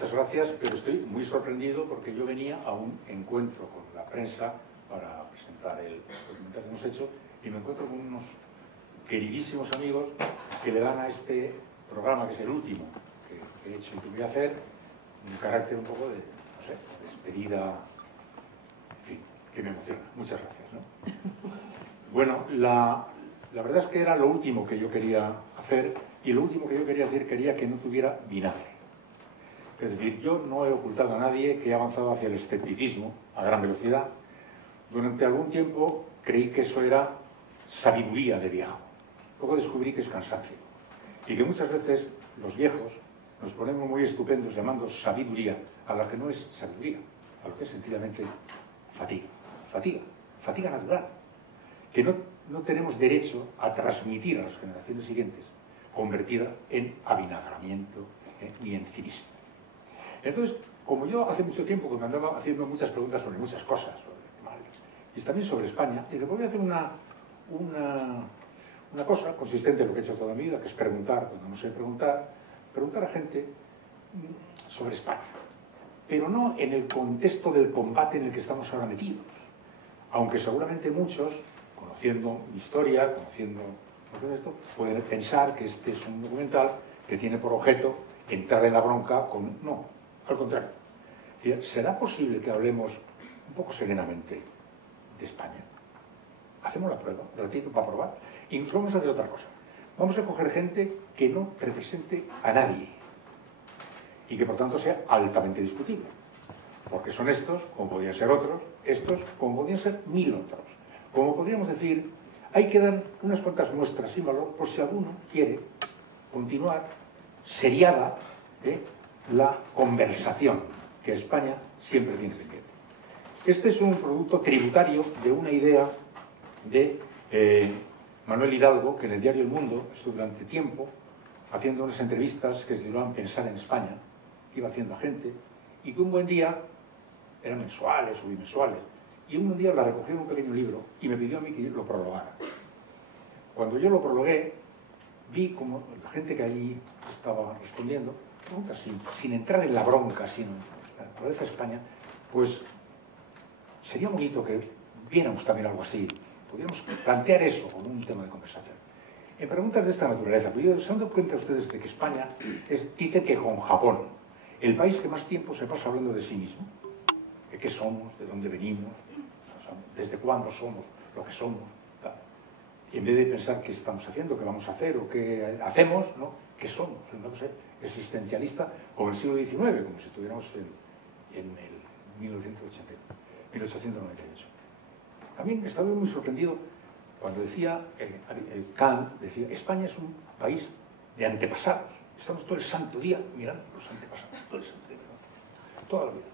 muchas gracias, pero estoy muy sorprendido porque yo venía a un encuentro con la prensa para presentar el documental que hemos hecho y me encuentro con unos queridísimos amigos que le dan a este programa, que es el último que he hecho y que voy a hacer, un carácter un poco de, no sé, despedida, en fin, que me emociona. Muchas gracias, ¿no? Bueno, la verdad es que era lo último que yo quería hacer, y lo último que yo quería decir, quería que no tuviera vinagre. Es decir, yo no he ocultado a nadie que he avanzado hacia el escepticismo a gran velocidad. Durante algún tiempo creí que eso era sabiduría de viejo. Luego descubrí que es cansancio. Y que muchas veces los viejos nos ponemos muy estupendos llamando sabiduría a la que no es sabiduría, a lo que es sencillamente fatiga. Fatiga natural. Que no tenemos derecho a transmitir a las generaciones siguientes, convertida en avinagramiento ni en cinismo. Entonces, como yo hace mucho tiempo que me andaba haciendo muchas preguntas sobre muchas cosas, sobre y también sobre España, y le voy a hacer una cosa consistente en lo que he hecho toda mi vida, que es preguntar, cuando no sé preguntar a gente sobre España, pero no en el contexto del combate en el que estamos ahora metidos, aunque seguramente muchos, conociendo mi historia, conociendo esto, pueden pensar que este es un documental que tiene por objeto entrar en la bronca con... No, al contrario. ¿Será posible que hablemos un poco serenamente de España? Hacemos la prueba, un ratito para probar. Incluso vamos a hacer otra cosa. Vamos a coger gente que no represente a nadie y que por tanto sea altamente discutible. Porque son estos, como podrían ser otros, estos, como podrían ser 1000 otros. Como podríamos decir, hay que dar unas cuantas muestras sin valor por si alguno quiere continuar seriada la conversación que España siempre tiene pendiente. Este es un producto tributario de una idea de Manuel Hidalgo, que en el diario El Mundo estuvo durante tiempo haciendo unas entrevistas que se titulaban Pensar en España, que iba haciendo a gente, y que un buen día, eran mensuales o bimensuales, y un día la recogió en un pequeño libro y me pidió a mí que yo lo prologara. Cuando yo lo prologué, vi como la gente que allí estaba respondiendo, preguntas sin entrar en la bronca, sino en la naturaleza de España, pues sería bonito que viéramos también algo así. Podríamos plantear eso como un tema de conversación. En preguntas de esta naturaleza, ¿se han dado cuenta ustedes de que España dice que con Japón, el país que más tiempo se pasa hablando de sí mismo? ¿De qué somos? ¿De dónde venimos? ¿Desde cuándo somos lo que somos? Tal. Y en vez de pensar qué estamos haciendo, qué vamos a hacer o qué hacemos, ¿no? ¿Qué somos? No sé, existencialista como el siglo XIX, como si estuviéramos en el 1898. También estaba muy sorprendido cuando decía, Kant decía, España es un país de antepasados. Estamos todo el santo día mirando los antepasados, todo el santo día, ¿no? Toda la vida.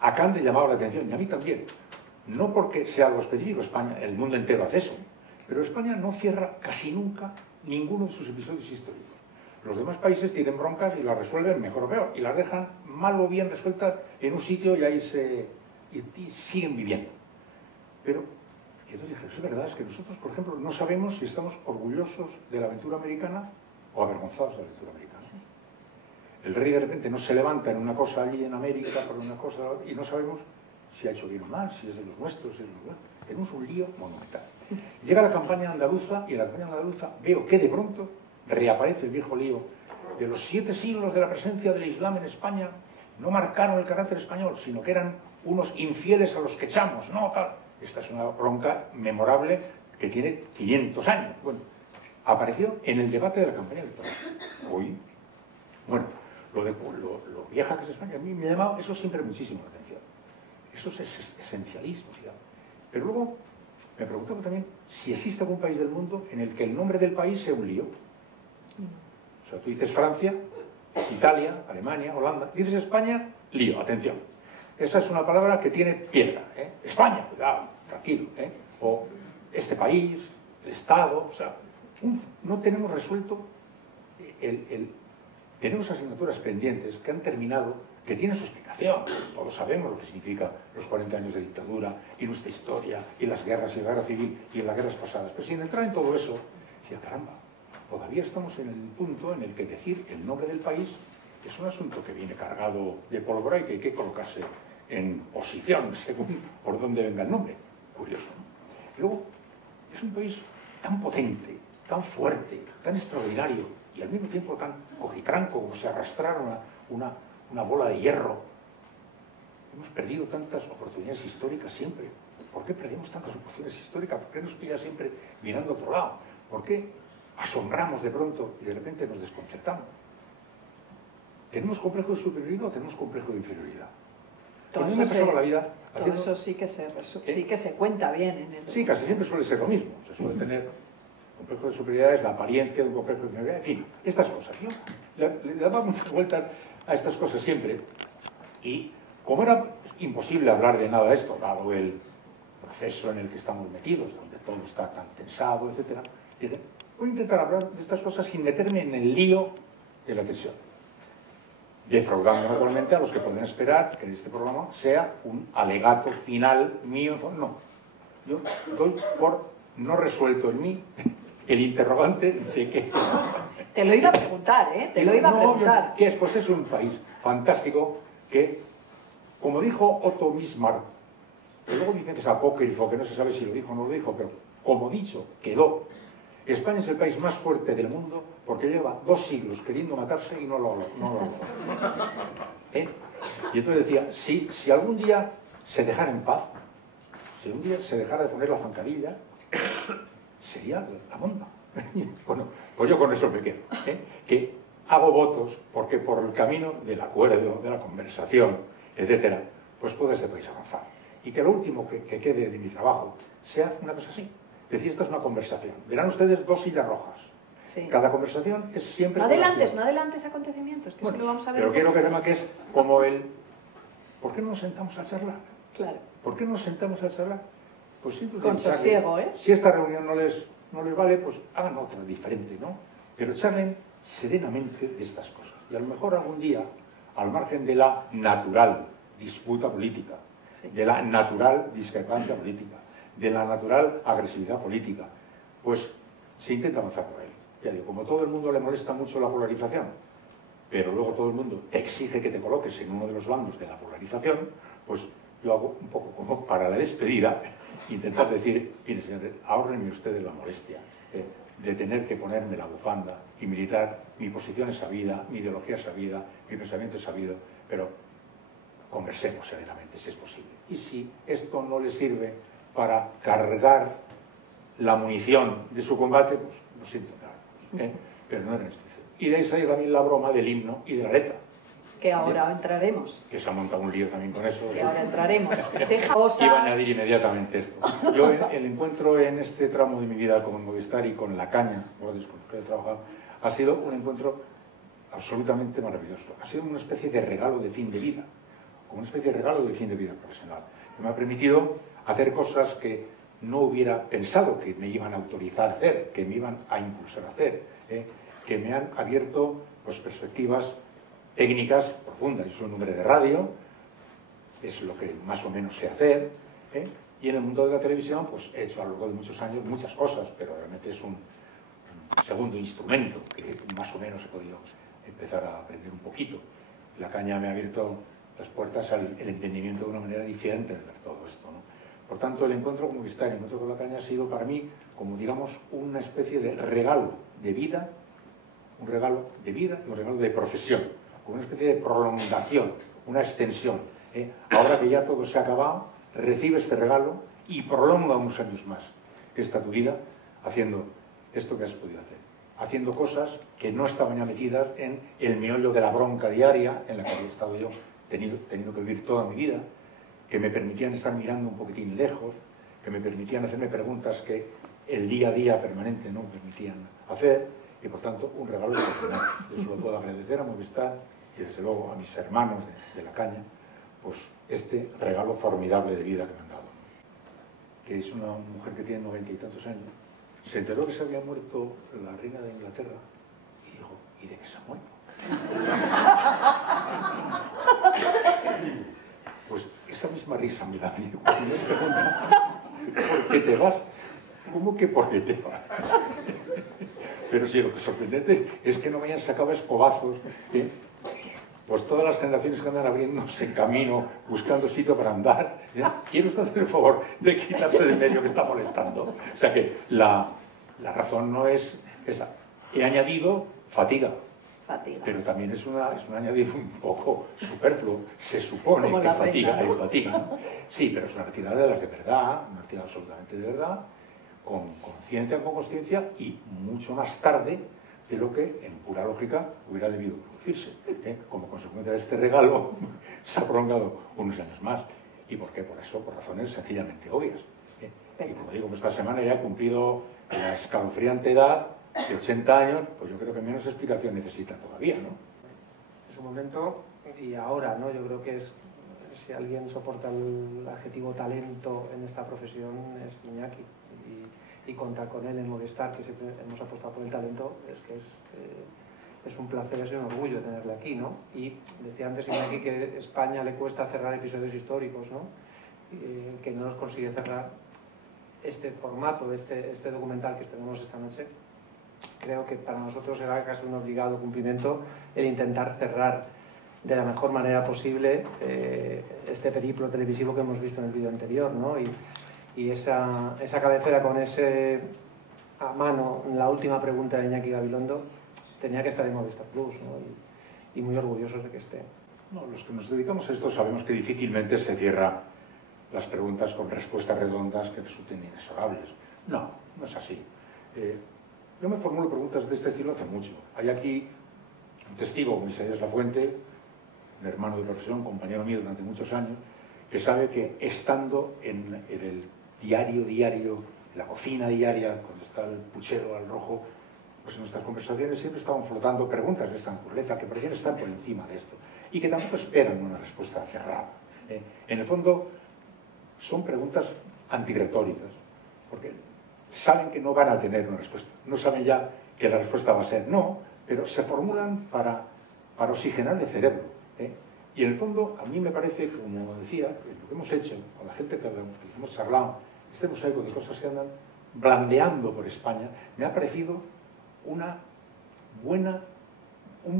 A Kant le llamaba la atención, y a mí también. No porque sea algo específico, España, el mundo entero hace eso, pero España no cierra casi nunca ninguno de sus episodios históricos. Los demás países tienen broncas y las resuelven mejor o peor, y las dejan mal o bien resueltas en un sitio y ahí y siguen viviendo. Pero, y entonces dije, es verdad, es que nosotros, por ejemplo, no sabemos si estamos orgullosos de la aventura americana o avergonzados de la aventura americana. El rey de repente no se levanta en una cosa allí en América por una cosa y no sabemos si ha hecho bien o mal, si es de los nuestros, si es de los nuestros. Tenemos un lío monumental. Llega la campaña andaluza y en la campaña andaluza veo que de pronto reaparece el viejo lío de los 7 siglos de la presencia del Islam en España. No marcaron el carácter español, sino que eran unos infieles a los que echamos, no tal. Esta es una bronca memorable que tiene 500 años. Bueno, apareció en el debate de la campaña electoral. Hoy, bueno, lo vieja que es España, a mí me ha llamado eso siempre muchísimo la atención. Eso es esencialismo, ¿sí? Pero luego me preguntaba también si existe algún país del mundo en el que el nombre del país sea un lío. O sea, tú dices Francia, Italia, Alemania, Holanda, dices España, lío, atención. Esa es una palabra que tiene piedra, ¿eh? España, cuidado, tranquilo, ¿eh? O este país, el Estado, o sea, no tenemos resuelto tenemos asignaturas pendientes que han terminado, que tienen su explicación. Todos sabemos lo que significa los 40 años de dictadura y nuestra historia y las guerras y la guerra civil y las guerras pasadas. Pero sin entrar en todo eso, decía, caramba, todavía estamos en el punto en el que decir el nombre del país es un asunto que viene cargado de pólvora y que hay que colocarse en posición según por dónde venga el nombre. Curioso, ¿no? Y luego, es un país tan potente, tan fuerte, tan extraordinario y al mismo tiempo tan cojitranco, como si arrastrara una bola de hierro. Hemos perdido tantas oportunidades históricas siempre. ¿Por qué perdemos tantas oportunidades históricas? ¿Por qué nos pilla siempre mirando a otro lado? ¿Por qué asombramos de pronto y de repente nos desconcertamos? ¿Tenemos complejo de superioridad o tenemos complejo de inferioridad? Todo eso sí que se cuenta bien en el... Sí, casi siempre suele ser lo mismo. Se suele tener complejo de superioridad, es la apariencia de un complejo de inferioridad, en fin, estas cosas. Yo le daba muchas vueltas a estas cosas siempre y como era imposible hablar de nada de esto, dado el proceso en el que estamos metidos, donde todo está tan tensado, etc., voy a intentar hablar de estas cosas sin meterme en el lío de la tensión, defraudando naturalmente a los que pueden esperar que este programa sea un alegato final mío. No, yo doy por no resuelto en mí el interrogante de que... Te lo iba a preguntar, ¿eh? Te lo iba a preguntar. ¿Qué es? Pues es un país fantástico que, como dijo Otto Bismarck, que luego dicen que es apócrifo, que no se sabe si lo dijo o no lo dijo, pero como dicho, quedó. España es el país más fuerte del mundo porque lleva 2 siglos queriendo matarse y no lo logró. Y entonces decía, si algún día se dejara en paz, si un día se dejara de poner la zancadilla, sería la bomba. Bueno, pues yo con eso me quedo. Que hago votos porque por el camino del acuerdo, de la conversación, etcétera, pues puede este país avanzar. Y que lo último que quede de mi trabajo sea una cosa así. Es decir, esta es una conversación. Verán ustedes 2 sillas rojas. Sí. Cada conversación es siempre... No adelantes acontecimientos, que bueno, eso lo vamos a ver. Pero quiero que sepan que es como el... ¿Por qué no nos sentamos a charlar? Claro. ¿Por qué no nos sentamos a charlar? Pues con sosiego, ¿eh? Si esta reunión no les vale, pues hagan otra diferente, ¿no? Pero charlen serenamente de estas cosas. Y a lo mejor algún día, al margen de la natural disputa política, sí, de la natural discrepancia política, de la natural agresividad política, pues se intenta avanzar por ahí. Ya digo, como todo el mundo le molesta mucho la polarización, pero luego todo el mundo te exige que te coloques en uno de los bandos de la polarización, pues yo hago un poco como para la despedida, intentar decir, mire señores, ahórrenme ustedes la molestia de tener que ponerme la bufanda y militar, mi posición es sabida, mi ideología es sabida, mi pensamiento es sabido, pero conversemos serenamente si es posible. Y si esto no le sirve para cargar la munición de su combate, pues lo siento, claro, pero no era necesario. Y de ahí salió también la broma del himno y de la letra. Que ahora entraremos. Que se ha montado un lío también con eso. Que ahora entraremos. Iba a añadir inmediatamente esto. Yo el encuentro en este tramo de mi vida con Movistar y con La Caña, con los que he trabajado, ha sido un encuentro absolutamente maravilloso. Ha sido una especie de regalo de fin de vida, como una especie de regalo de fin de vida profesional, que me ha permitido hacer cosas que no hubiera pensado que me iban a autorizar a hacer, que me iban a impulsar a hacer, que me han abierto pues, perspectivas técnicas profundas. Yo soy un hombre de radio, es lo que más o menos sé hacer, y en el mundo de la televisión pues he hecho a lo largo de muchos años muchas cosas, pero realmente es un segundo instrumento que más o menos he podido empezar a aprender un poquito. La Caña me ha abierto las puertas al entendimiento de una manera diferente de ver todo esto, ¿no? Por tanto, el encuentro con Movistar, el encuentro con La Caña ha sido para mí, como digamos, una especie de regalo de vida, un regalo de vida y un regalo de profesión, una especie de prolongación, una extensión. Ahora que ya todo se ha acabado, recibe este regalo y prolonga unos años más esta tu vida haciendo esto que has podido hacer, haciendo cosas que no estaban ya metidas en el meollo de la bronca diaria en la que había estado yo teniendo que vivir toda mi vida, que me permitían estar mirando un poquitín lejos, que me permitían hacerme preguntas que el día a día permanente no me permitían hacer, y por tanto un regalo extraordinario. Yo se lo puedo agradecer a Movistar y desde luego a mis hermanos de La Caña, pues este regalo formidable de vida que me han dado. Que es una mujer que tiene 90 y tantos años, se enteró que se había muerto la reina de Inglaterra y dijo, ¿y de qué se ha muerto? Pues esa misma risa me da a mí cuando me preguntan ¿por qué te vas? ¿Cómo que por qué te vas? Pero sí, lo que es sorprendente es que no me hayan sacado escobazos pues todas las generaciones que andan abriéndose en camino, buscando sitio para andar, ¿quiere usted hacer el favor de quitarse del medio que está molestando? O sea que la razón no es esa. He añadido fatiga. Pero también es un añadido un poco superfluo. Se supone que fatiga, ¿no? Fatiga, ¿no? Sí, pero es una retirada de las de verdad, una retirada absolutamente de verdad, con conciencia, con consciencia y mucho más tarde de lo que en pura lógica hubiera debido producirse. Como consecuencia de este regalo se ha prolongado unos años más. ¿Y por qué? Por eso, por razones sencillamente obvias. Y como digo, esta semana ya he cumplido la escalofriante edad de 80 años, pues yo creo que menos explicación necesita todavía, ¿no? En su momento y ahora, ¿no? Yo creo que es, si alguien soporta el adjetivo talento en esta profesión es Iñaki. Y contar con él en Movistar, que siempre hemos apostado por el talento, es un placer, es un orgullo tenerle aquí, ¿no? Y decía antes Iñaki que a España le cuesta cerrar episodios históricos, ¿no? Que no nos consigue cerrar este formato, este documental que tenemos esta noche. Creo que para nosotros será casi un obligado cumplimiento el intentar cerrar de la mejor manera posible este periplo televisivo que hemos visto en el vídeo anterior, ¿no? Y esa cabecera con ese a mano, la última pregunta de Iñaki Gabilondo, tenía que estar en Movistar Plus, ¿no? Y muy orgullosos de que esté. No, los que nos dedicamos a esto sabemos que difícilmente se cierran las preguntas con respuestas redondas que resulten inexorables. No, no es así. Yo me formulo preguntas de este estilo hace mucho. Hay aquí un testigo, Isaías Lafuente, un hermano de profesión, compañero mío durante muchos años, que sabe que estando en el diario, en la cocina diaria, cuando está el puchero al rojo, pues en nuestras conversaciones siempre estaban flotando preguntas de esta naturaleza que parecían estar por encima de esto y que tampoco esperan una respuesta cerrada. En el fondo, son preguntas antirretóricas, porque saben que no van a tener una respuesta, no saben ya que la respuesta va a ser no, pero se formulan para oxigenar el cerebro. Y en el fondo, a mí me parece, como decía, lo que hemos hecho con la gente que hemos charlado, este mosaico de cosas que andan blandeando por España, me ha parecido un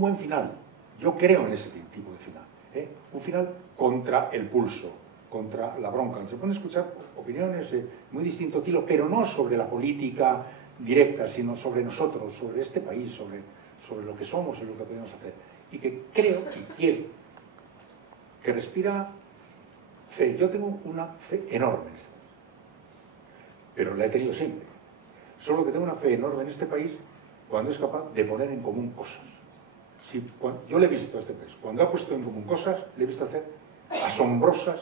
buen final. Yo creo en ese tipo de final. Un final contra el pulso, contra la bronca. Se pueden escuchar opiniones de muy distinto estilo, pero no sobre la política directa, sino sobre nosotros, sobre este país, sobre lo que somos y lo que podemos hacer. Y que creo y quiero que respira fe. Yo tengo una fe enorme en este país, pero la he tenido siempre. Solo que tengo una fe enorme en este país cuando es capaz de poner en común cosas. Yo le he visto a este país, cuando ha puesto en común cosas, le he visto hacer asombrosas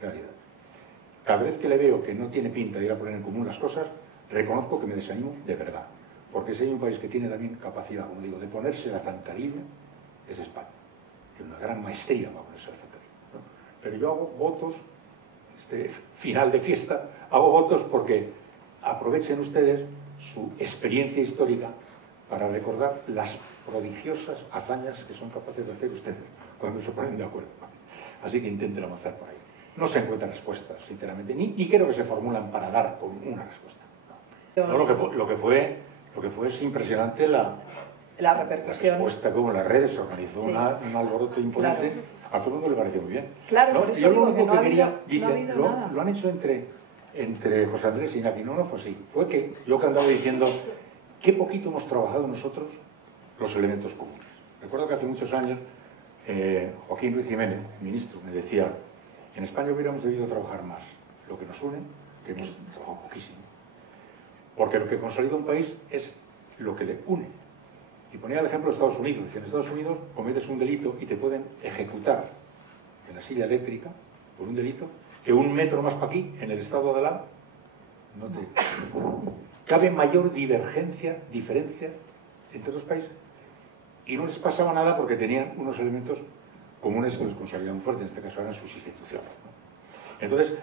realidades. Cada vez que le veo que no tiene pinta de ir a poner en común las cosas, reconozco que me desanimo de verdad. Porque si hay un país que tiene también capacidad, como digo, de ponerse la zancadilla, es España. Tiene una gran maestría para ponerse la zancadilla, ¿no? Pero yo hago votos, este final de fiesta, hago votos porque aprovechen ustedes su experiencia histórica para recordar las prodigiosas hazañas que son capaces de hacer ustedes cuando se ponen de acuerdo. Así que intenten avanzar por ahí. No se encuentran respuestas, sinceramente, ni creo que se formulan para dar con una respuesta. No, lo que fue es impresionante la repercusión. La respuesta, como en las redes se organizó un alboroto imponente. Claro. A todo el mundo le pareció muy bien. Claro, ¿no? por eso yo digo lo único que quería, lo han hecho entre José Andrés y Iñaki. No fue así. Fue que yo que andaba diciendo qué poquito hemos trabajado nosotros los elementos comunes. Recuerdo que hace muchos años Joaquín Ruiz Jiménez, ministro, me decía: en España hubiéramos debido trabajar más lo que nos une, que hemos trabajado poquísimo. Porque lo que consolida un país es lo que le une. Y ponía el ejemplo de Estados Unidos. Decía, en Estados Unidos cometes un delito y te pueden ejecutar en la silla eléctrica por un delito que un metro más para aquí, en el estado de al no te... Cabe mayor diferencia entre los países. Y no les pasaba nada porque tenían unos elementos comunes que les consolidaban muy fuerte, en este caso eran sus instituciones, ¿no? Entonces,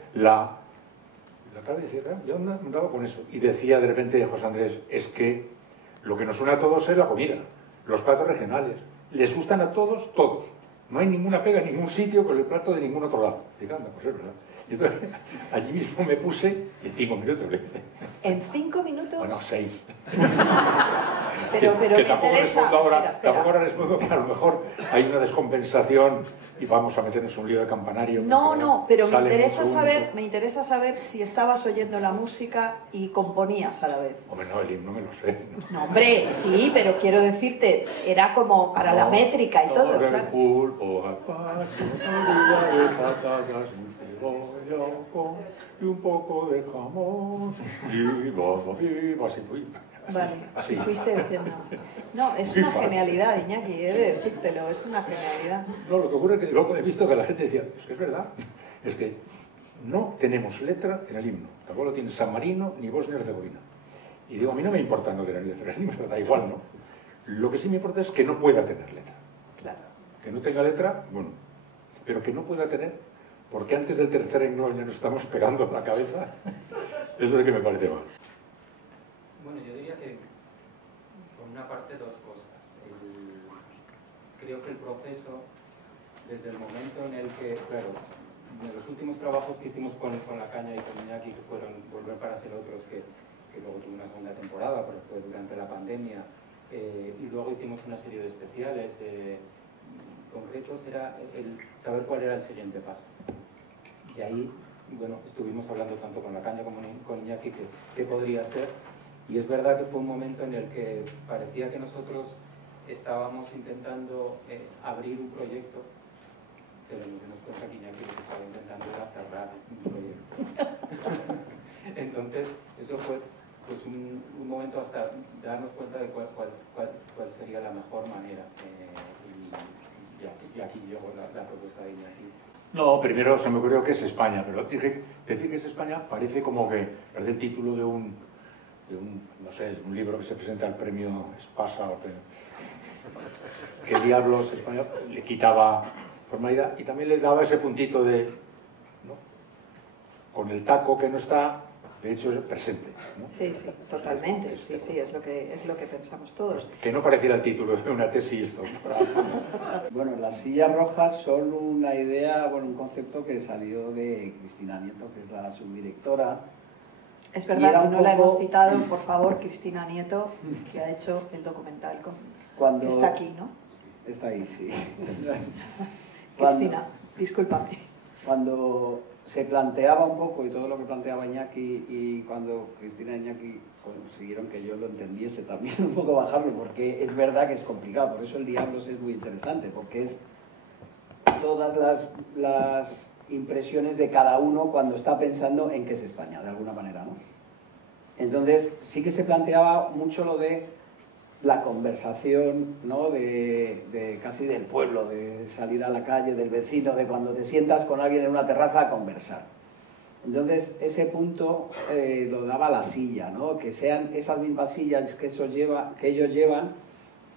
acaba de decir, yo andaba con eso. Y decía de repente José Andrés, es que lo que nos une a todos es la comida, los platos regionales. Les gustan a todos, todos. No hay ninguna pega en ningún sitio con el plato de ningún otro lado. Diga, anda, pues es verdad. Y entonces, allí mismo me puse y en 5 minutos le hice. ¿En 5 minutos? Bueno, 6. Pero que me tampoco interesa... respondo ahora, Espera. tampoco ahora respondo que a lo mejor hay una descompensación y vamos a meternos un lío de campanario. No, pero sale me interesa saber si estabas oyendo la música y componías a la vez. Hombre, no, el himno me lo sé. No, hombre, sí, pero quiero decirte, era como para la métrica y todo, el claro. pulpo al paso, una orilla de patatas, un cebolla y un poco de jamón. Viva, así fui. Vale, Así. fuiste diciendo. No, es una genialidad, Iñaki, he de decírtelo, es una genialidad. No, lo que ocurre es que luego he visto que la gente decía, es que es verdad, es que no tenemos letra en el himno. Tampoco lo tiene San Marino ni Bosnia y Herzegovina. Y digo, a mí no me importa no tener letra en el himno, da igual, ¿no? Lo que sí me importa es que no pueda tener letra. Claro. Que no tenga letra, bueno, pero que no pueda tener, porque antes del tercer renglón ya nos estamos pegando en la cabeza, eso es lo que me parece mal. Bueno, yo diría que, por una parte, dos cosas. Creo que el proceso, desde el momento en el que, claro, de los últimos trabajos que hicimos con La Caña y con Iñaki, que fueron Volver para ser otros, que luego tuvo una segunda temporada, pero fue durante la pandemia, y luego hicimos una serie de especiales concretos, era el saber cuál era el siguiente paso. Y ahí, bueno, estuvimos hablando tanto con La Caña como con Iñaki qué podría ser. Y es verdad que fue un momento en el que parecía que nosotros estábamos intentando abrir un proyecto, pero lo que nos cuenta Iñaki lo que estaba intentando era cerrar un proyecto. Entonces, eso fue pues un momento hasta darnos cuenta de cuál sería la mejor manera. Y aquí llegó la propuesta de Iñaki. No, primero se me ocurrió que es España, pero decir que es España parece como que parece el título de un no sé, un libro que se presenta al premio Espasa o que diablos España le quitaba formalidad y también le daba ese puntito de, ¿no? Con el taco que no está, de hecho es presente, ¿no? Sí, totalmente, sí, es lo que pensamos todos. Que no pareciera el título de una tesis doctoral. Bueno, las sillas rojas son una idea, bueno, un concepto que salió de Cristina Nieto, que es la subdirectora. Es verdad que no la hemos citado, por favor, Cristina Nieto, que ha hecho el documental que está aquí, ¿no? Está ahí, sí. Cristina, discúlpame. Cuando se planteaba un poco, y todo lo que planteaba Iñaki, y cuando Cristina y Iñaki consiguieron que yo lo entendiese también, un poco bajarlo, porque es verdad que es complicado, por eso el Diablos es muy interesante, porque es todas las impresiones de cada uno cuando está pensando en qué es España, de alguna manera, ¿no? Entonces, sí que se planteaba mucho lo de la conversación, ¿no? de casi del pueblo, de salir a la calle, del vecino, de cuando te sientas con alguien en una terraza a conversar. Entonces, ese punto lo daba la silla, ¿no? Que sean esas mismas sillas que ellos llevan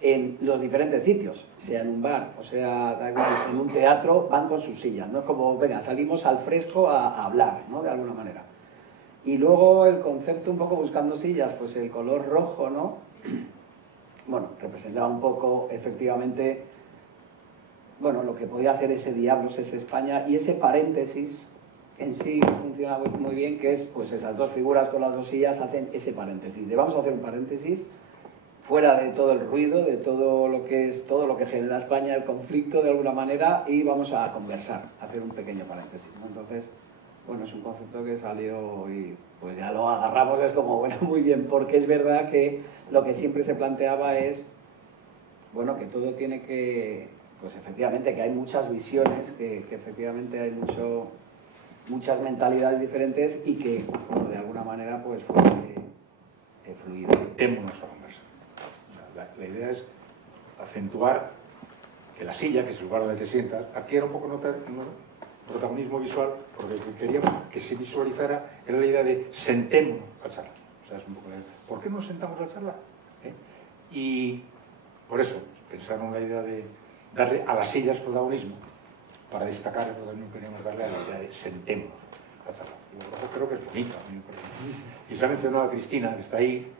en los diferentes sitios, sea en un bar, o sea, da igual, en un teatro, van con sus sillas, ¿no? Como, venga, salimos al fresco a hablar, ¿no? De alguna manera. Y luego el concepto, un poco buscando sillas, pues el color rojo, ¿no? Bueno, representaba un poco, efectivamente, bueno, lo que podía hacer ese Diablos, es España, y ese paréntesis en sí funciona muy bien, que es, pues esas dos figuras con las dos sillas hacen ese paréntesis. De vamos a hacer un paréntesis fuera de todo el ruido, de todo lo que genera España, el conflicto de alguna manera, y vamos a conversar, a hacer un pequeño paréntesis, ¿no? Entonces, bueno, es un concepto que salió y pues ya lo agarramos, es como, bueno, muy bien, porque es verdad que lo que siempre se planteaba es, bueno, que todo tiene que, pues efectivamente, que hay muchas visiones, que efectivamente hay muchas mentalidades diferentes y que, bueno, de alguna manera, pues fue fluido. Démonos a conversar. La idea es acentuar que la silla, que es el lugar donde te sientas, adquiera un poco protagonismo visual, porque queríamos que se visualizara, era la idea de sentémonos a charlar. O sea, es un poco de, ¿por qué nos sentamos a charlar? Y por eso pensaron la idea de darle a las sillas protagonismo, para destacar el protagonismo que queríamos darle a la idea de sentémonos a charlar. Y creo que es bonito. Y se ha mencionado a Cristina, que está ahí,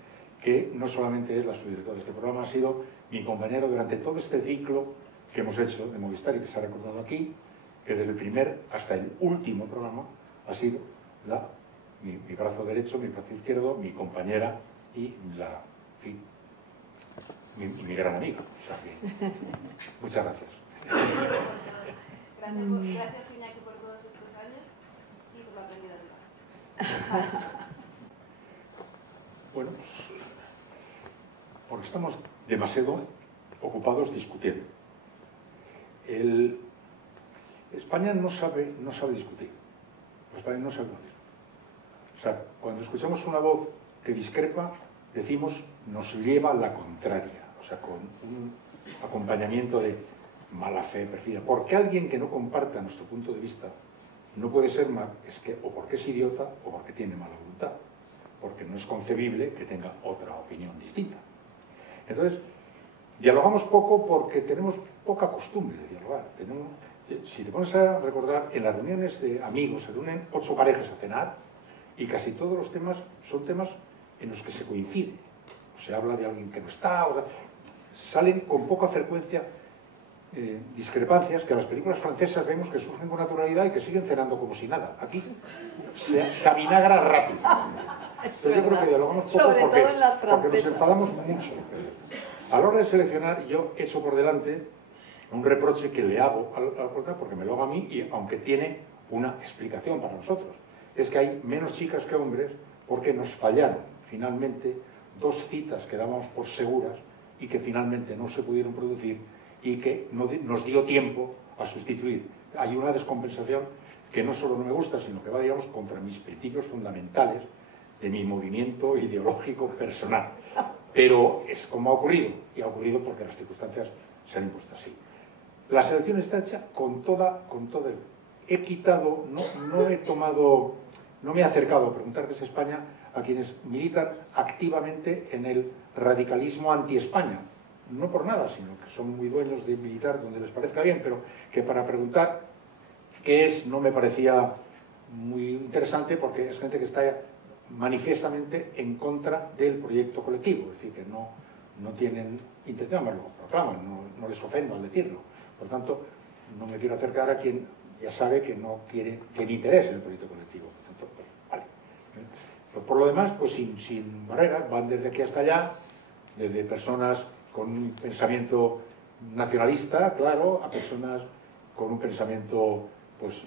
que no solamente es la subdirectora de este programa, ha sido mi compañero durante todo este ciclo que hemos hecho de Movistar y que se ha recordado aquí, que desde el primer hasta el último programa ha sido mi brazo derecho, mi brazo izquierdo, mi compañera y mi gran amiga. O sea que, muchas gracias. Gracias, Iñaki, por todos estos años y por la pérdida del paz. Bueno, porque estamos demasiado ocupados discutiendo. España no sabe discutir. España no sabe discutir. O sea, cuando escuchamos una voz que discrepa, decimos nos lleva a la contraria. O sea, con un acompañamiento de mala fe, perfida. Porque alguien que no comparta nuestro punto de vista no puede ser más, o porque es idiota o porque tiene mala voluntad. Porque no es concebible que tenga otra opinión distinta. Entonces, dialogamos poco porque tenemos poca costumbre de dialogar. Si te pones a recordar, en las reuniones de amigos se reúnen 8 parejas a cenar y casi todos los temas son temas en los que se coincide. Se habla de alguien que no está, salen con poca frecuencia discrepancias que en las películas francesas vemos que surgen con naturalidad y que siguen cenando como si nada. Aquí se avinagra rápido. Entonces yo creo que dialogamos poco porque nos enfadamos mucho. A la hora de seleccionar, yo echo por delante un reproche que le hago al portal, porque me lo hago a mí, y aunque tiene una explicación para nosotros. Es que hay menos chicas que hombres porque nos fallaron finalmente 2 citas que dábamos por seguras y que finalmente no se pudieron producir y que nos dio tiempo a sustituir. Hay una descompensación que no solo no me gusta, sino que va, digamos, contra mis principios fundamentales de mi movimiento ideológico personal. Pero es como ha ocurrido, y ha ocurrido porque las circunstancias se han impuesto así. La selección está hecha con toda he quitado, no me he acercado a preguntar qué es España a quienes militan activamente en el radicalismo anti-España. No por nada, sino que son muy dueños de militar donde les parezca bien, pero que para preguntar qué es no me parecía muy interesante, porque es gente que está manifiestamente en contra del proyecto colectivo, es decir, que no tienen intención, me lo proclaman, no les ofendo al decirlo. Por tanto, no me quiero acercar a quien ya sabe que no tiene interés en el proyecto colectivo. Por tanto, pues, vale. Pero por lo demás, pues sin barreras, van desde aquí hasta allá, desde personas con un pensamiento nacionalista, claro, a personas con un pensamiento pues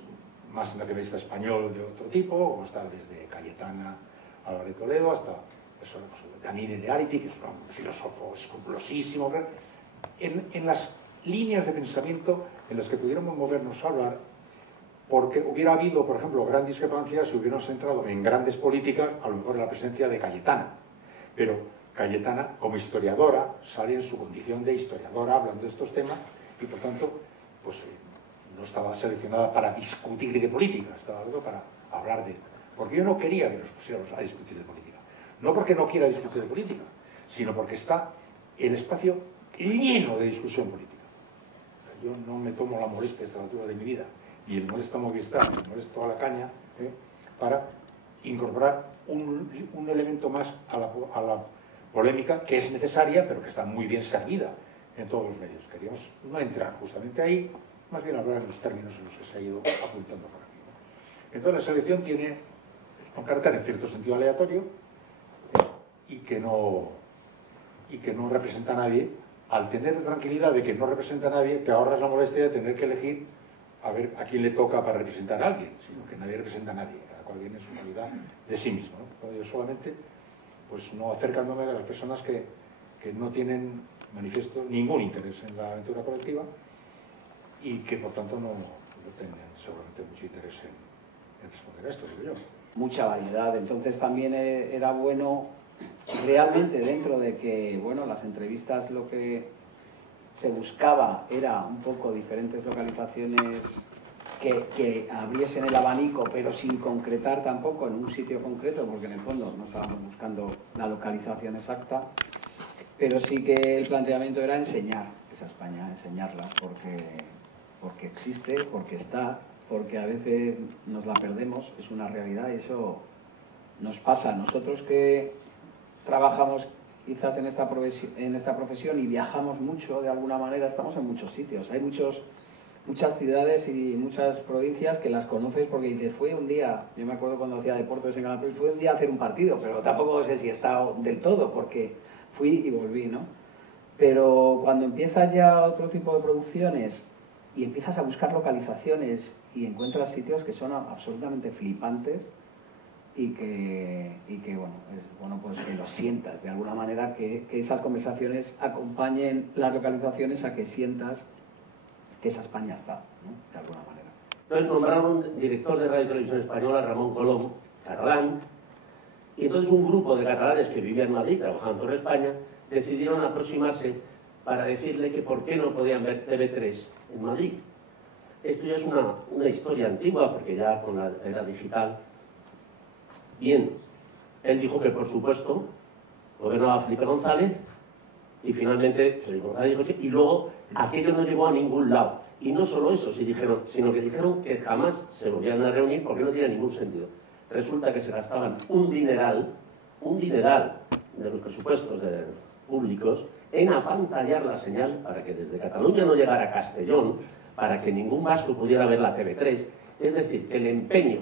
más nacionalista español de otro tipo, como está desde Cayetana Álvarez de Toledo hasta personas, pues, Daniel Learity, que es un filósofo escrupulosísimo, en las líneas de pensamiento en las que pudiéramos movernos a hablar, porque hubiera habido, por ejemplo, gran discrepancia si hubiéramos entrado en grandes políticas, a lo mejor en la presencia de Cayetana. Pero Cayetana, como historiadora, sale en su condición de historiadora hablando de estos temas y, por tanto, pues no estaba seleccionada para discutir de política, estaba para hablar de... Porque yo no quería que nos pusiéramos a discutir de política. No porque no quiera discutir de política, sino porque está el espacio lleno de discusión política. Yo no me tomo la molestia a esta altura de mi vida, y el molesto Movistar, el molesto a la caña, para incorporar un elemento más a la polémica, que es necesaria, pero que está muy bien servida en todos los medios. Queríamos no entrar justamente ahí, más bien hablar en los términos en los que se ha ido apuntando por aquí. Entonces la selección tiene un carácter en cierto sentido aleatorio y que no representa a nadie. Al tener tranquilidad de que no representa a nadie, te ahorras la molestia de tener que elegir a ver a quién le toca para representar a alguien, sino que nadie representa a nadie, cada cual tiene su calidad de sí mismo, ¿no? Yo solamente, pues no acercándome a las personas que no tienen manifiesto ningún interés en la aventura colectiva y que por tanto no tengan seguramente mucho interés en responder a esto, digo yo. Mucha variedad, entonces también era bueno realmente, dentro de que, bueno, las entrevistas lo que se buscaba era un poco diferentes localizaciones que abriesen el abanico, pero sin concretar tampoco en un sitio concreto, porque en el fondo no estábamos buscando la localización exacta, pero sí que el planteamiento era enseñar esa España, enseñarla, porque existe, porque está, porque a veces nos la perdemos, es una realidad y eso nos pasa. Nosotros que trabajamos quizás en esta profesión y viajamos mucho de alguna manera, estamos en muchos sitios. Hay muchos muchas ciudades y muchas provincias que las conoces porque dices, fue un día, yo me acuerdo cuando hacía deportes en Canal Plus, fue un día a hacer un partido, pero tampoco sé si he estado del todo porque fui y volví, ¿no? Pero cuando empiezas ya otro tipo de producciones y empiezas a buscar localizaciones y encuentras sitios que son absolutamente flipantes y que bueno, es bueno pues que lo sientas de alguna manera, que esas conversaciones acompañen las localizaciones a que sientas que esa España está, ¿no? De alguna manera. Entonces nombraron un director de Radio y Televisión Española, Ramón Colom, catalán, y entonces un grupo de catalanes que vivían en Madrid, trabajaban en Torre España, decidieron aproximarse para decirle que por qué no podían ver TV3 en Madrid. Esto ya es una historia antigua, porque ya con la era digital. Bien, él dijo que por supuesto gobernaba Felipe González, y finalmente Felipe González dijo sí, y luego aquello no llegó a ningún lado. Y no solo eso, sino que dijeron que jamás se volvían a reunir porque no tenía ningún sentido. Resulta que se gastaban un dineral de los presupuestos públicos en apantallar la señal para que desde Cataluña no llegara a Castellón, para que ningún vasco pudiera ver la TV3. Es decir, que el empeño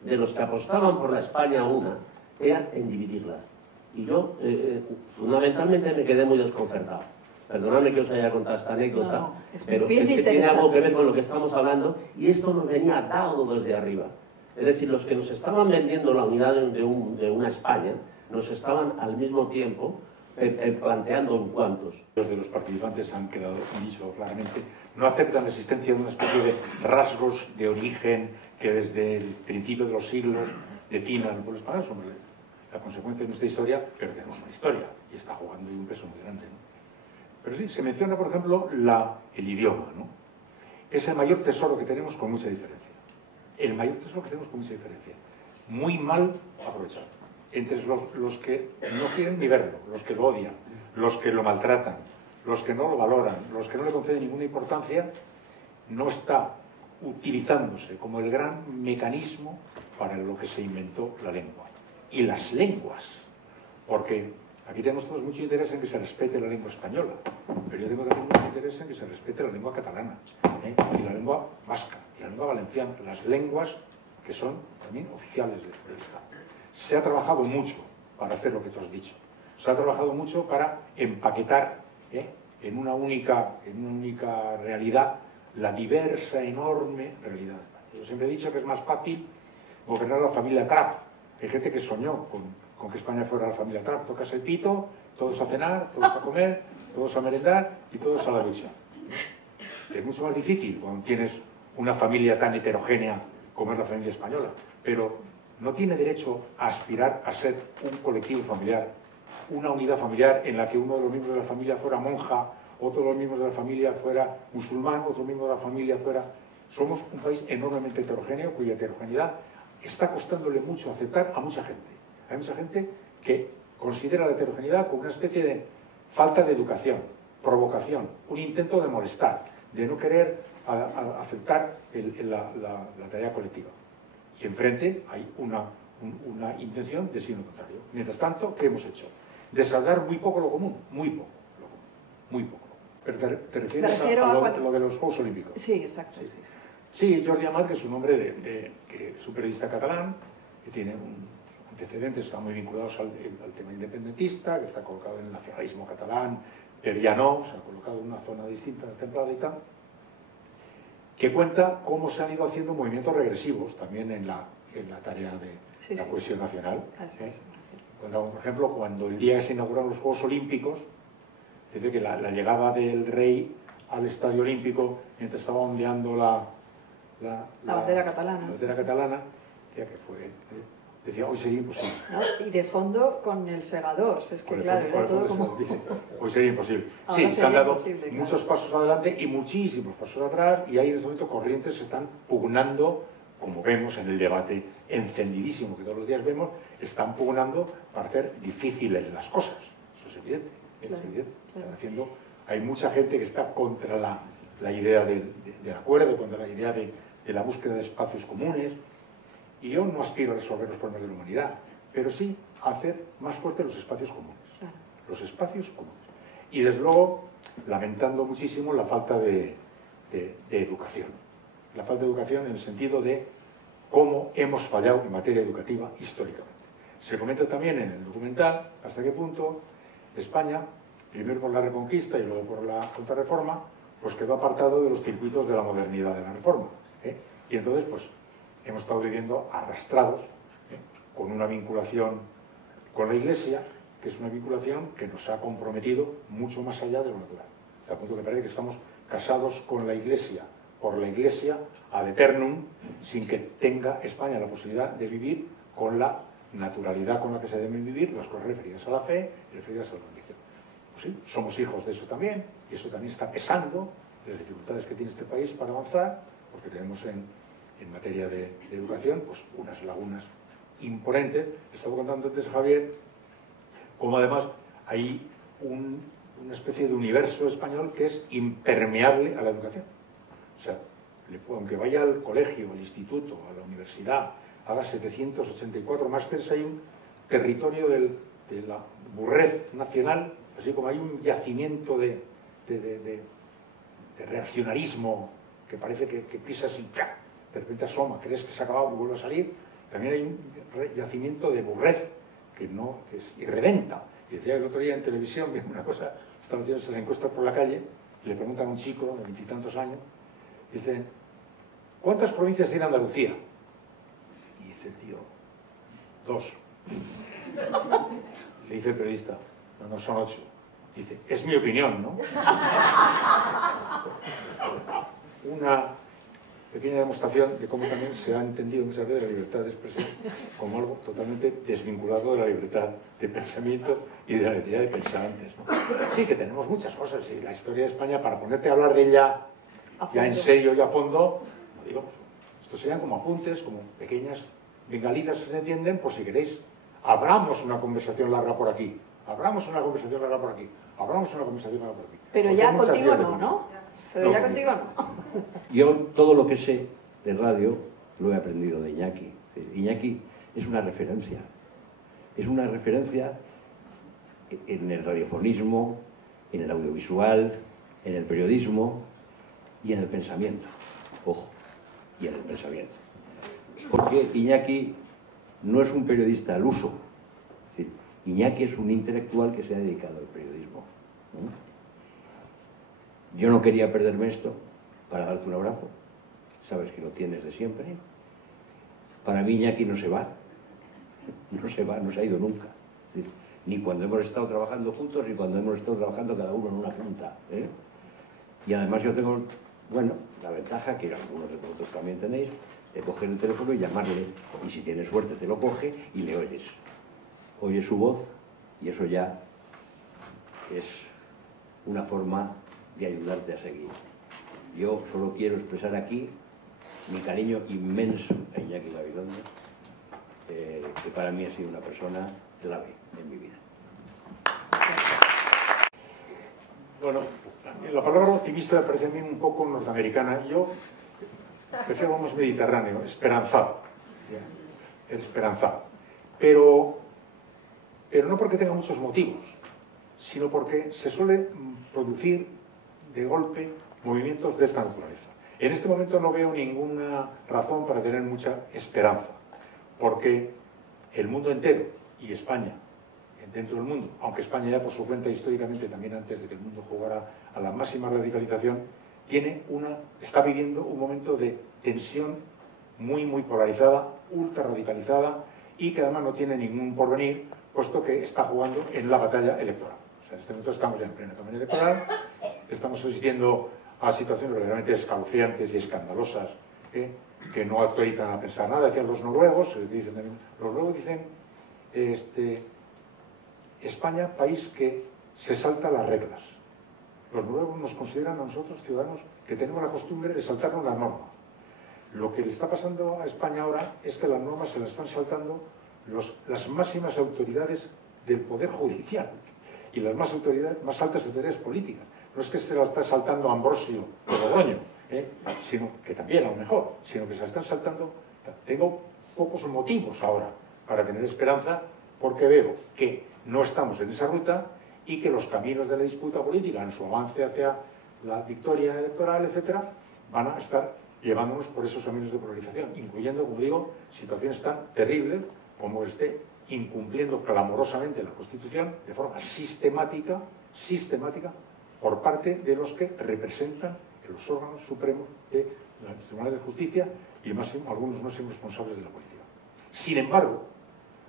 de los que apostaban por la España una era en dividirla. Y yo, fundamentalmente, me quedé muy desconcertado. Perdonadme que os haya contado esta anécdota, pero es que tiene algo que ver con lo que estamos hablando, y esto nos venía dado desde arriba. Es decir, los que nos estaban vendiendo la unidad de una España, nos estaban al mismo tiempo planteando en cuantos. Los de los participantes han quedado dicho claramente, no aceptan la existencia de una especie de rasgos de origen que desde el principio de los siglos definen al pueblo español. Son la consecuencia de nuestra historia, pero tenemos una historia y está jugando ahí un peso muy grande, ¿no? Pero sí, se menciona, por ejemplo, el idioma, ¿no? Es el mayor tesoro que tenemos con mucha diferencia. El mayor tesoro que tenemos con mucha diferencia. Muy mal aprovechado. Entre los que no quieren ni verlo, los que lo odian, los que lo maltratan, los que no lo valoran, los que no le conceden ninguna importancia, no está utilizándose como el gran mecanismo para lo que se inventó la lengua. Y las lenguas, porque aquí tenemos todos mucho interés en que se respete la lengua española, pero yo tengo también mucho interés en que se respete la lengua catalana, y la lengua vasca, y la lengua valenciana, las lenguas que son también oficiales del Estado. Se ha trabajado mucho para hacer lo que tú has dicho. Se ha trabajado mucho para empaquetar en una única realidad la diversa, enorme realidad de España. Yo siempre he dicho que es más fácil gobernar la familia Trapp. Hay gente que soñó con que España fuera la familia Trapp. Tocas el pito, todos a cenar, todos a comer, todos a merendar y todos a la ducha. Es mucho más difícil cuando tienes una familia tan heterogénea como es la familia española, pero no tiene derecho a aspirar a ser un colectivo familiar, una unidad familiar en la que uno de los miembros de la familia fuera monja, otro de los miembros de la familia fuera musulmán, otro miembro de la familia fuera... Somos un país enormemente heterogéneo, cuya heterogeneidad está costándole mucho aceptar a mucha gente. Hay mucha gente que considera la heterogeneidad como una especie de falta de educación, provocación, un intento de molestar, de no querer aceptar la tarea colectiva. Y enfrente hay una intención de signo contrario. Mientras tanto, ¿qué hemos hecho? Desarrollar muy poco lo común, muy poco lo común, muy poco. Pero te refieres a lo de los Juegos Olímpicos. Sí, exacto. Sí, Jordi Amat, que es un hombre que es un periodista catalán, que tiene antecedentes, está muy vinculados al tema independentista, que está colocado en el nacionalismo catalán, pero ya no, se ha colocado en una zona distinta, templada y tal, que cuenta cómo se han ido haciendo movimientos regresivos también en la tarea de la cohesión nacional. Por ejemplo, cuando el día que se inauguraron los Juegos Olímpicos, dice que la llegada del rey al Estadio Olímpico, mientras estaba ondeando la bandera catalana. La bandera catalana, decía, hoy sería imposible. ¿No? Y de fondo con el segador, es que claro, era todo como... Hoy sería imposible. Sí, se han dado muchos pasos adelante y muchísimos pasos atrás, y ahí en este momento corrientes se están pugnando, como vemos en el debate encendidísimo que todos los días vemos, están pugnando para hacer difíciles las cosas. Eso es evidente. Claro, es evidente. Claro. Hay mucha gente que está contra la idea del acuerdo, contra la idea de la búsqueda de espacios comunes. Y yo no aspiro a resolver los problemas de la humanidad, pero sí a hacer más fuertes los espacios comunes. Claro. Los espacios comunes. Y desde luego, lamentando muchísimo la falta de de educación. La falta de educación en el sentido de cómo hemos fallado en materia educativa históricamente. Se comenta también en el documental hasta qué punto España, primero por la Reconquista y luego por la Contrarreforma, pues quedó apartado de los circuitos de la modernidad de la Reforma. Y entonces, pues, hemos estado viviendo arrastrados, con una vinculación con la Iglesia, que es una vinculación que nos ha comprometido mucho más allá de lo natural. Hasta el punto que parece que estamos casados con la Iglesia, por la Iglesia, ad eternum, sin que tenga España la posibilidad de vivir con la naturalidad con la que se deben vivir las cosas referidas a la fe y referidas a la religión. Pues sí, somos hijos de eso también, y eso también está pesando las dificultades que tiene este país para avanzar, porque tenemos en materia de educación pues unas lagunas imponentes. Estaba contando antes a Javier cómo además hay una especie de universo español que es impermeable a la educación. O sea, aunque vaya al colegio, al instituto, a la universidad, haga 784 másteres, hay un territorio de la burrez nacional, así como hay un yacimiento de reaccionarismo que parece que pisas y ¡cá! De repente asoma, crees que se ha acabado y vuelve a salir. También hay un yacimiento de burrez que es irredenta. Y decía el otro día en televisión, viendo una cosa, estaban haciendo la encuesta por la calle, y le preguntan a un chico de 20 y tantos años, dicen, ¿cuántas provincias tiene Andalucía? Y dice el tío, 2. Le dice el periodista, no, son 8. Dice, es mi opinión, ¿no? Una pequeña demostración de cómo también se ha entendido muchas veces la libertad de expresión como algo totalmente desvinculado de la libertad de pensamiento y de la necesidad de pensar antes, ¿no? Sí, que tenemos muchas cosas, y la historia de España, para ponerte a hablar de ella ya en serio y a fondo, no digo, estos serían como apuntes, como pequeñas bengalizas, se entienden, por si queréis, abramos una conversación larga por aquí, abramos una conversación larga por aquí, abramos una conversación larga por aquí. Pero porque ya contigo no, ¿no? Pero no, ya contigo no. Yo todo lo que sé de radio lo he aprendido de Iñaki. Iñaki es una referencia. Es una referencia en el radiofonismo, en el audiovisual, en el periodismo y en el pensamiento. Ojo, y en el pensamiento. Porque Iñaki no es un periodista al uso. Es decir, Iñaki es un intelectual que se ha dedicado al periodismo. Yo no quería perderme esto para darte un abrazo. Sabes que lo tienes de siempre. Para mí Iñaki no se va. No se va, no se ha ido nunca. Es decir, ni cuando hemos estado trabajando juntos, ni cuando hemos estado trabajando cada uno en una punta. Y además yo tengo, bueno, la ventaja que algunos de vosotros también tenéis, de coger el teléfono y llamarle. Y si tienes suerte te lo coge y le oyes. Oyes su voz y eso ya es una forma de ayudarte a seguir. Yo solo quiero expresar aquí mi cariño inmenso a Iñaki Gabilondo, que para mí ha sido una persona clave en mi vida. Bueno, la palabra optimista me parece a mí un poco norteamericana. Yo prefiero más mediterráneo, esperanzado. Esperanzado. Pero no porque tenga muchos motivos, sino porque se suele producir de golpe movimientos de esta naturaleza. En este momento no veo ninguna razón para tener mucha esperanza, porque el mundo entero, y España dentro del mundo, aunque España ya por su cuenta históricamente, también antes de que el mundo jugara a la máxima radicalización, está viviendo un momento de tensión muy polarizada, ultra radicalizada, y que además no tiene ningún porvenir, puesto que está jugando en la batalla electoral. O sea, en este momento estamos ya en plena campaña electoral, estamos asistiendo a situaciones verdaderamente escalofriantes y escandalosas, que no autorizan a pensar nada. Decían los noruegos, dicen España, país que se salta las reglas. Los noruegos nos consideran a nosotros, ciudadanos, que tenemos la costumbre de saltarnos las normas. Lo que le está pasando a España ahora es que las normas se las están saltando las máximas autoridades del Poder Judicial y las más altas autoridades políticas. No es que se la está saltando Ambrosio o Logroño, sino que también a lo mejor, sino que se la están saltando. Tengo pocos motivos ahora para tener esperanza, porque veo que no estamos en esa ruta y que los caminos de la disputa política, en su avance hacia la victoria electoral, etcétera, van a estar llevándonos por esos caminos de polarización, incluyendo, como digo, situaciones tan terribles como esté incumpliendo clamorosamente la Constitución de forma sistemática por parte de los que representan los órganos supremos de la Tribunal de Justicia y algunos máximos responsables de la política. Sin embargo,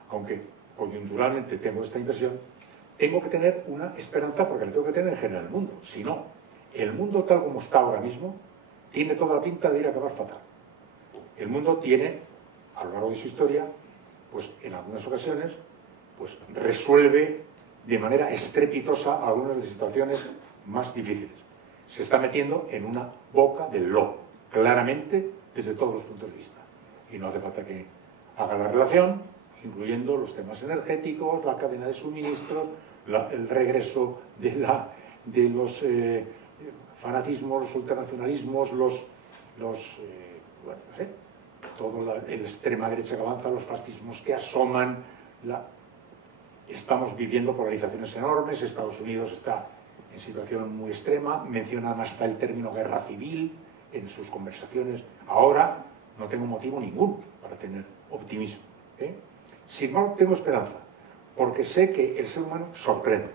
aunque coyunturalmente tengo esta impresión, tengo que tener una esperanza porque la tengo que tener en general el mundo. Si no, el mundo tal como está ahora mismo tiene toda la pinta de ir a acabar fatal. El mundo tiene, a lo largo de su historia, pues en algunas ocasiones, pues resuelve de manera estrepitosa algunas de las situaciones más difíciles. Se está metiendo en una boca del lobo, claramente desde todos los puntos de vista. Y no hace falta que haga la relación, incluyendo los temas energéticos, la cadena de suministro, el regreso de los fanatismos, los ultranacionalismos, toda la extrema derecha que avanza, los fascismos que asoman. Estamos viviendo polarizaciones enormes. Estados Unidos está en situación muy extrema, mencionan hasta el término guerra civil en sus conversaciones. Ahora no tengo motivo ninguno para tener optimismo. Sin embargo, tengo esperanza, porque sé que el ser humano sorprende.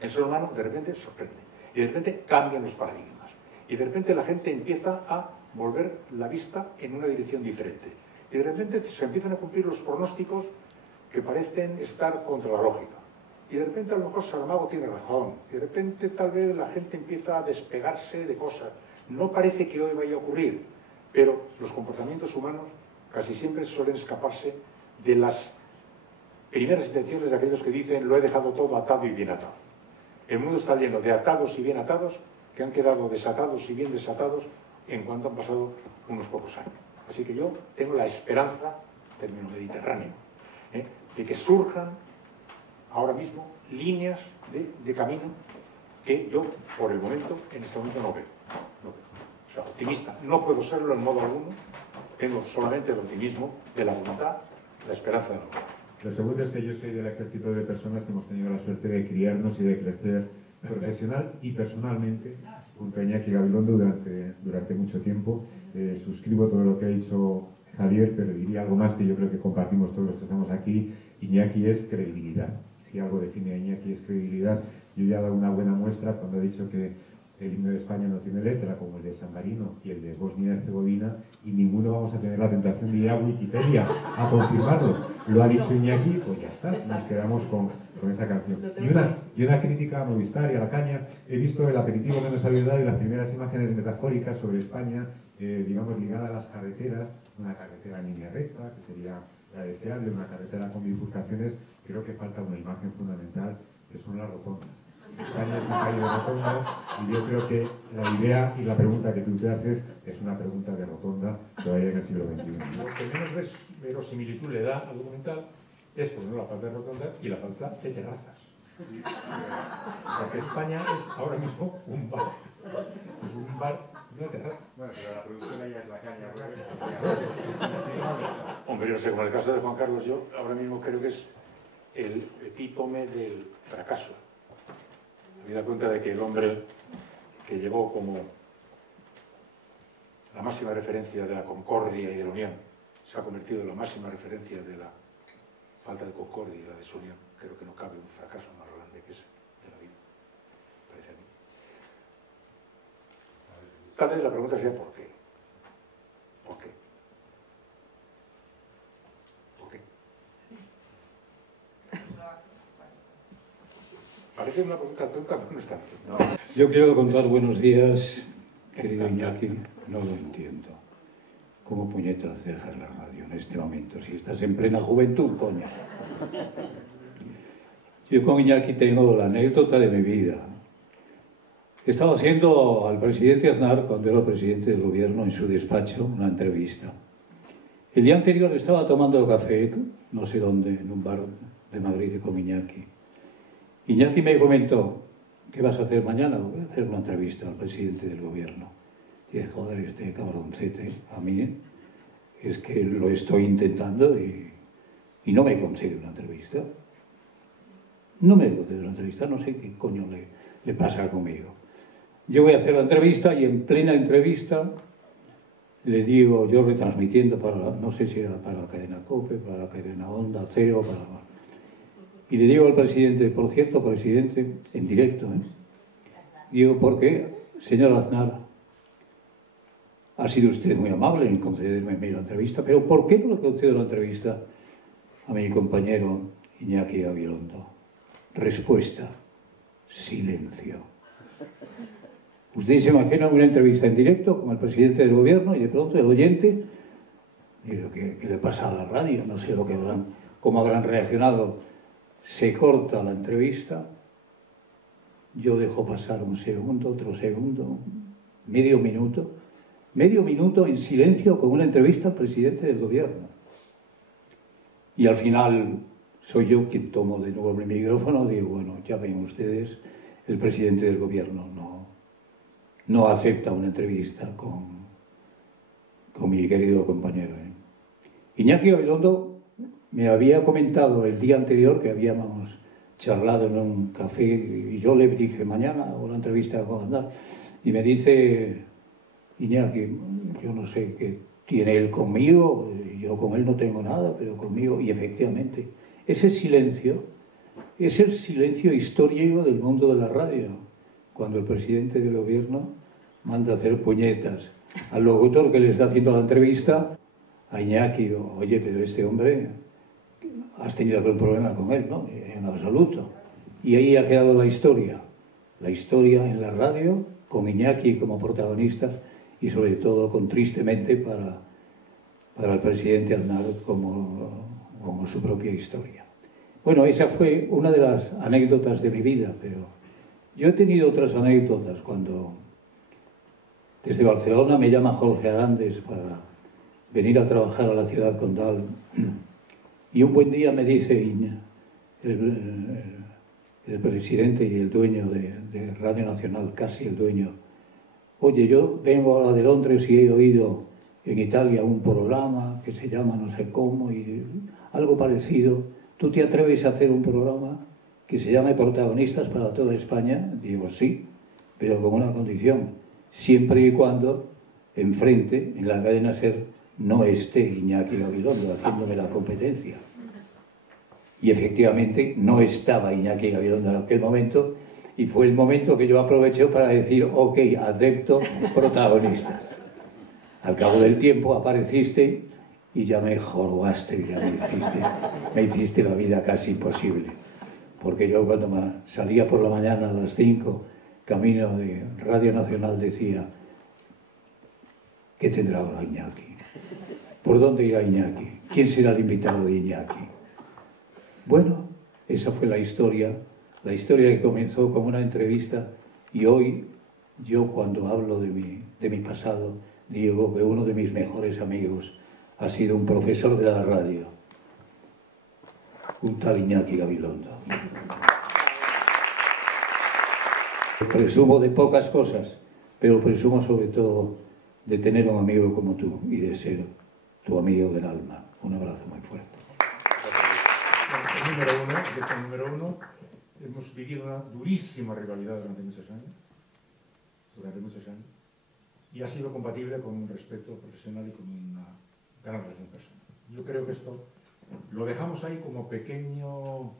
El ser humano de repente sorprende. Y de repente cambian los paradigmas. Y de repente la gente empieza a volver la vista en una dirección diferente. Y de repente se empiezan a cumplir los pronósticos que parecen estar contra la lógica. Y de repente a lo mejor Saramago tiene razón. Y de repente tal vez la gente empieza a despegarse de cosas. No parece que hoy vaya a ocurrir, pero los comportamientos humanos casi siempre suelen escaparse de las primeras intenciones de aquellos que dicen lo he dejado todo atado y bien atado. El mundo está lleno de atados y bien atados que han quedado desatados y bien desatados en cuanto han pasado unos pocos años. Así que yo tengo la esperanza, en términos mediterráneo, de que surjan ahora mismo líneas de camino que yo, por el momento, en este momento no veo. O sea, optimista no puedo serlo en modo alguno, tengo solamente el optimismo de la voluntad, la esperanza de la voluntad. Lo segundo es que yo soy del ejército de personas que hemos tenido la suerte de criarnos y de crecer profesional y personalmente junto a Iñaki Gabilondo durante mucho tiempo. Suscribo todo lo que ha dicho Javier, pero diría algo más que yo creo que compartimos todos los que estamos aquí. Iñaki es credibilidad. Si algo define a Iñaki es credibilidad. Yo ya he dado una buena muestra cuando he dicho que el himno de España no tiene letra, como el de San Marino y el de Bosnia y Herzegovina, y ninguno vamos a tener la tentación de ir a Wikipedia a confirmarlo. Lo ha dicho Iñaki, pues ya está, nos quedamos con esa canción. Y una crítica a Movistar y a la caña. He visto el aperitivo que nos habéis dado y las primeras imágenes metafóricas sobre España, digamos, ligada a las carreteras, una carretera en línea recta, que sería la deseable, una carretera con bifurcaciones. Creo que falta una imagen fundamental, que son las rotondas. España es un país de rotondas y yo creo que la idea y la pregunta que tú te haces es una pregunta de rotonda todavía en el siglo XXI. Lo que menos verosimilitud le da al documental es, por ejemplo, la falta de rotondas y la falta de terrazas. O sea que España es ahora mismo un bar. Es un bar, una terraza. Bueno, pero la producción ahí es la caña. Hombre, yo no sé, como en el caso de Juan Carlos, yo ahora mismo creo que es el epítome del fracaso. Me da cuenta de que el hombre que llegó como la máxima referencia de la concordia y de la unión se ha convertido en la máxima referencia de la falta de concordia y la desunión. Creo que no cabe un fracaso más grande que ese de la vida, parece a mí. Tal vez la pregunta sea ¿por qué? ¿Por qué? ¿Por qué? Parece una pregunta tonta, pero no está. No. Yo quiero contar buenos días, querido Iñaki. No lo entiendo. ¿Cómo puñetas dejas la radio en este momento? Si estás en plena juventud, coño. Yo con Iñaki tengo la anécdota de mi vida. Estaba haciendo al presidente Aznar, cuando era presidente del gobierno, en su despacho, una entrevista. El día anterior estaba tomando café, no sé dónde, en un bar de Madrid con Iñaki. Iñaki me comentó, ¿qué vas a hacer mañana? Voy a hacer una entrevista al presidente del gobierno. Y dije, joder, este cabroncete, a mí es que lo estoy intentando y no me concede una entrevista. No me concede una entrevista, no sé qué coño le pasa conmigo. Yo voy a hacer la entrevista y en plena entrevista le digo, yo retransmitiendo para, no sé si era para la cadena COPE, para la cadena Onda, Cero, y le digo al presidente, por cierto, presidente, en directo, digo, ¿por qué, señor Aznar, ha sido usted muy amable en concederme la entrevista, pero ¿por qué no le concedo la entrevista a mi compañero Iñaki Gabilondo? Respuesta, silencio. Usted se imagina una entrevista en directo con el presidente del gobierno y de pronto el oyente, digo, ¿qué le pasa a la radio? No sé cómo habrán reaccionado. Se corta la entrevista, yo dejo pasar un segundo, otro segundo, medio minuto en silencio con una entrevista al presidente del gobierno. Y al final soy yo quien tomo de nuevo el micrófono y digo, bueno, ya ven ustedes, el presidente del gobierno no acepta una entrevista con mi querido compañero. Iñaki Gabilondo me había comentado el día anterior que habíamos charlado en un café y yo le dije, mañana hago la entrevista con Aznar, y me dice, Iñaki, yo no sé qué tiene él conmigo, yo con él no tengo nada, pero conmigo, y efectivamente, ese silencio es el silencio histórico del mundo de la radio, cuando el presidente del gobierno manda a hacer puñetas al locutor que le está haciendo la entrevista, a Iñaki, oye, pero este hombre, has tenido algún problema con él, ¿no? En absoluto. Y ahí ha quedado la historia en la radio, con Iñaki como protagonista y sobre todo con tristemente para el presidente Aznar como su propia historia. Bueno, esa fue una de las anécdotas de mi vida, pero yo he tenido otras anécdotas cuando desde Barcelona me llama Jorge Arandes para venir a trabajar a la ciudad condal y un buen día me dice el presidente y el dueño de Radio Nacional, casi el dueño, oye, yo vengo ahora de Londres y he oído en Italia un programa que se llama no sé cómo y algo parecido, ¿tú te atreves a hacer un programa que se llame Protagonistas para toda España? Digo, sí, pero con una condición, siempre y cuando enfrente, en la cadena SER, no esté Iñaki Gabilondo haciéndome la competencia. Y efectivamente no estaba Iñaki Gabilondo en aquel momento y fue el momento que yo aproveché para decir, ok, acepto Protagonistas. Al cabo del tiempo apareciste y ya me jorobaste, ya me hiciste la vida casi imposible. Porque yo cuando salía por la mañana a las 5, camino de Radio Nacional, decía, ¿qué tendrá ahora Iñaki? ¿Por dónde irá Iñaki? ¿Quién será el invitado de Iñaki? Bueno, esa fue la historia que comenzó con una entrevista y hoy yo cuando hablo de mi pasado digo que uno de mis mejores amigos ha sido un profesor de la radio, un tal Iñaki Gabilondo. Presumo de pocas cosas, pero presumo sobre todo de tener un amigo como tú y de ser tu amigo del alma. Un abrazo muy fuerte. Número uno, hemos vivido una durísima rivalidad durante muchos años, y ha sido compatible con un respeto profesional y con una gran relación personal. Yo creo que esto lo dejamos ahí como pequeño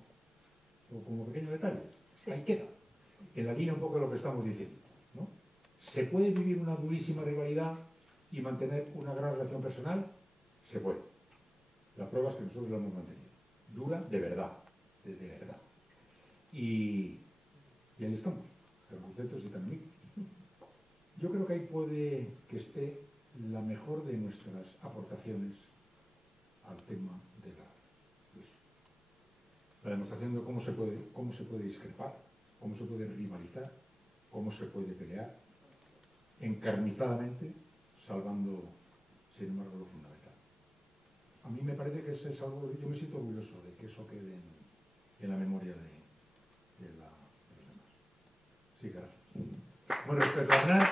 detalle. Sí. Ahí queda, en la línea un poco de lo que estamos diciendo, ¿no? ¿Se puede vivir una durísima rivalidad y mantener una gran relación personal? Se puede. La prueba es que nosotros lo hemos mantenido. Dura de verdad, de verdad. Y ahí estamos, contentos y tan amigos. Yo creo que ahí puede que esté la mejor de nuestras aportaciones al tema de la demostración de cómo se puede discrepar, cómo se puede rivalizar, cómo se puede pelear, encarnizadamente, salvando, sin embargo, lo fundamental. A mí me parece que eso es algo, yo me siento orgulloso de que eso quede en la memoria de los demás. Sí, gracias. Bueno, respecto a Aznar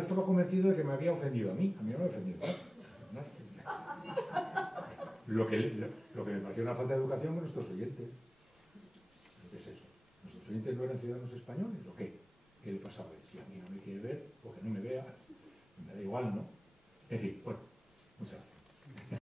estaba convencido de que me había ofendido a mí me había ofendido. Lo que me pareció una falta de educación con nuestros oyentes. ¿Qué es eso? Nuestros ¿Los oyentes no eran ciudadanos españoles o qué? ¿Qué le pasaba? Si a mí no me quiere ver, o que no me vea, me da igual, ¿no? En fin, bueno.